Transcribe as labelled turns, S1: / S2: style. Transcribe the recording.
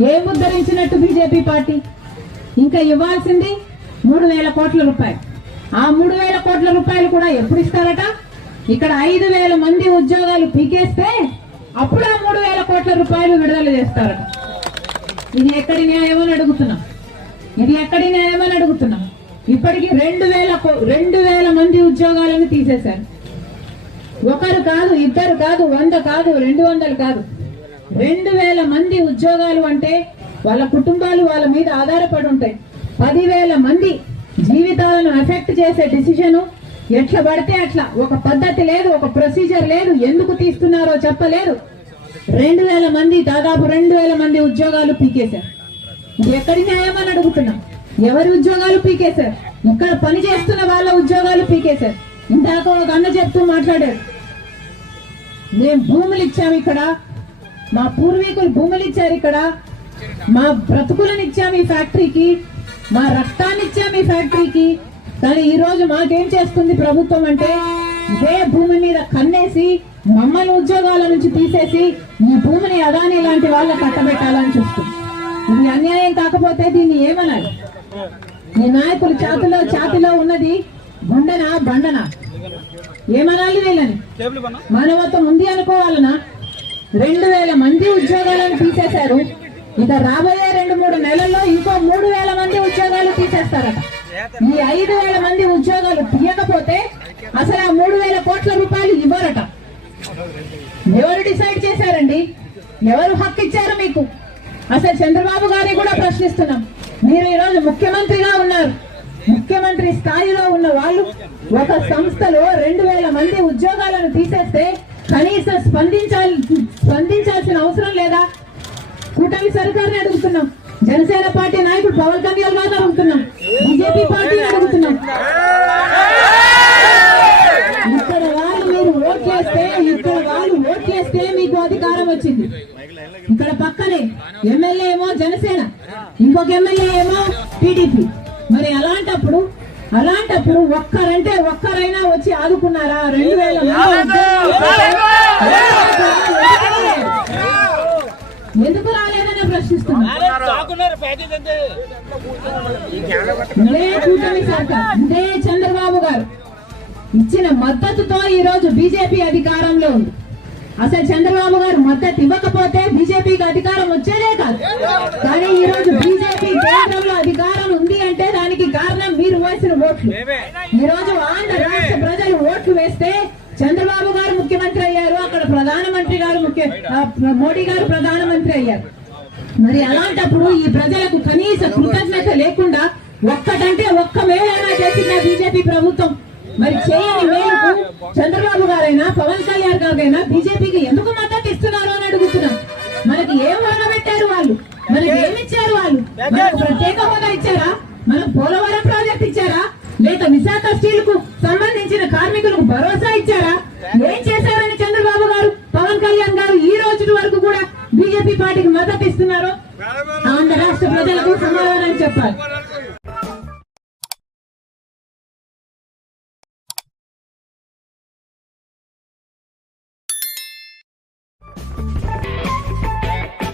S1: ఏముద్ధరించినట్టు BJP party? ఇంకా ఇవ్వాల్సింది మూడు వేల కోట్ల రూపాయలు. ఆ మూడు వేల కోట్ల రూపాయలు కూడా ఎప్పుడు ఇస్తారట? ఇక్కడ ఐదు వేల మంది ఉద్యోగాలు పీకేస్తే అప్పుడు ఆ మూడు వేల కోట్ల రూపాయలు విడుదల చేస్తారట. ఇది ఎక్కడి న్యాయమని అడుగుతున్నాం. ఇది ఎక్కడి న్యాయమని అడుగుతున్నాం. ఇప్పటికి రెండు వేల కో- రెండు వేల మంది ఉద్యోగాలను తీసేశారు. ఒకరు కాదు ఇద్దరు కాదు వంద కాదు రెండు వందలు కాదు. రెండు వేల మంది ఉద్యోగాలు అంటే వాళ్ళ కుటుంబాలు వాళ్ళ మీద ఆధారపడి ఉంటాయి. పదివేల మంది జీవితాలను ఎఫెక్ట్ చేసే డిసిషన్ ఎట్లా పడితే అట్లా ఒక పద్ధతి లేదు ఒక ప్రొసీజర్ లేదు ఎందుకు తీస్తున్నారో చెప్పలేదు రెండు వేల మంది దాదాపు రెండు వేల మంది ఉద్యోగాలు పీకేశారు. ఎక్కడి న్యాయమని అడుగుతున్నాం ఎవరి ఉద్యోగాలు పీకేశారు? ఇక్కడ పని చేస్తున్న వాళ్ళ ఉద్యోగాలు పీకేశారు. ఇందాక ఒక అన్న చెప్తూ మాట్లాడారు మేము భూములు ఇచ్చాము ఇక్కడ మా పూర్వీకులు భూములు ఇచ్చారు ఇక్కడ. మా బ్రతుకులను ఇచ్చాము ఈ ఫ్యాక్టరీకి. మా రక్తాన్ని ఇచ్చాము ఈ ఫ్యాక్టరీకి. కానీ ఈ రోజు మాకేం చేస్తుంది ప్రభుత్వం అంటే ఇదే భూమి మీద కన్నేసి మమ్మల్ని ఉద్యోగాల నుంచి తీసేసి ఈ భూమిని అదాని లాంటి వాళ్ళ కట్టబెట్టాలని చూస్తుంది. ఇది అన్యాయం కాకపోతే దీన్ని ఏమనాలి? ఈ నాయకులు ఛాతిలో ఛాతిలో ఉన్నది గుండెనా బండనా? ఏమనాలి వీళ్ళని? మానవత్వం ఉంది అనుకోవాలనా? రెండు వేల మంది ఉద్యోగాలను తీసేశారు. ఇక రాబోయే రెండు మూడు నెలల్లో ఇంకో మూడు వేల మంది ఉద్యోగాలు తీసేస్తారట. ఈ ఐదు వేల మంది ఉద్యోగాలు తీయకపోతే అసలు ఆ మూడు వేల కోట్ల రూపాయలు ఇవ్వరట. ఎవరు డిసైడ్ చేశారండి? ఎవరు హక్కు ఇచ్చారు మీకు? అసలు చంద్రబాబు గారిని కూడా ప్రశ్నిస్తున్నాం. మీరు ఈరోజు ముఖ్యమంత్రిగా ఉన్నారు. ముఖ్యమంత్రి స్థాయిలో ఉన్న వాళ్ళు ఒక సంస్థలో రెండు వేల మంది ఉద్యోగాలను తీసేస్తే కనీసం స్పందించాలి స్పందించాల్సిన అవసరం లేదా? కూటమి సర్కార్ని అడుగుతున్నాం. జనసేన పార్టీ నాయకుడు పవన్ కళ్యాణ్ గారిని అడుగుతున్నాం. బీజేపీ పార్టీని అడుగుతున్నాం. ఇక్కడ వాళ్ళు మీరు ఓట్లేస్తే ఇక్కడ వాళ్ళు ఓట్లేస్తే మీకు అధికారం వచ్చింది. ఇక్కడ పక్కనే ఎమ్మెల్యే ఏమో జనసేన ఇంకొక ఎమ్మెల్యే ఏమో టీడీపీ. మరి అలాంటప్పుడు అలాంటప్పుడు ఒక్కరంటే ఒక్కరైనా వచ్చి ఆదుకున్నారా? రెండు వేల ఎందుకు రాలేదని ప్రశ్నిస్తున్నా? ఇదే కూటమి సర్కార్ ఇదే చంద్రబాబు గారు. ఇచ్చిన మద్దతుతో ఈ రోజు బీజేపీ అధికారంలో ఉంది. అసలు చంద్రబాబు గారు మద్దతు ఇవ్వకపోతే బీజేపీకి అధికారం వచ్చేదే కాదు. కానీ ఈ రోజు బీజేపీ కేంద్రంలో అధికారం ఉంది అంటే దానికి కారణం మీరు వేసిన ఓట్లు. ఈ రోజు ఆంధ్ర రాష్ట్ర ప్రజలు ఓట్లు వేస్తే చంద్రబాబు గారు ముఖ్యమంత్రి అయ్యారు అక్కడ ప్రధానమంత్రి గారు ముఖ్య మోడీ గారు ప్రధానమంత్రి అయ్యారు. మరి అలాంటప్పుడు ఈ ప్రజలకు కనీస కృతజ్ఞత లేకుండా ఒక్కటంటే ఒక్క మేలైనా చేసిన బీజేపీ ప్రభుత్వం? మరి చేయని మేరకు చంద్రబాబు గారైనా పవన్ కళ్యాణ్ గారైనా బీజేపీకి ఎందుకు మద్దతు ఇస్తున్నారు అని అడుగుతున్నాం. మనకి ఏం పెట్టారు వాళ్ళు? మనకి ఏమి ఇచ్చారు వాళ్ళు? మనకు ప్రత్యేక హోదా ఇచ్చారా మనకు పోలవరం ప్రాజెక్ట్ ఇచ్చారా లేక విశాఖ స్టీల్కు సంబంధించిన కార్మికులకు భరోసా ఇచ్చారా ఏం చేశారని చంద్రబాబు గారు పవన్ కళ్యాణ్ గారు ఈ రోజు వరకు కూడా బీజేపీ పార్టీకి మద్దతు ఇస్తున్నారో ఆంధ్ర రాష్ట్ర ప్రజలకు సమాధానం చెప్పాలి.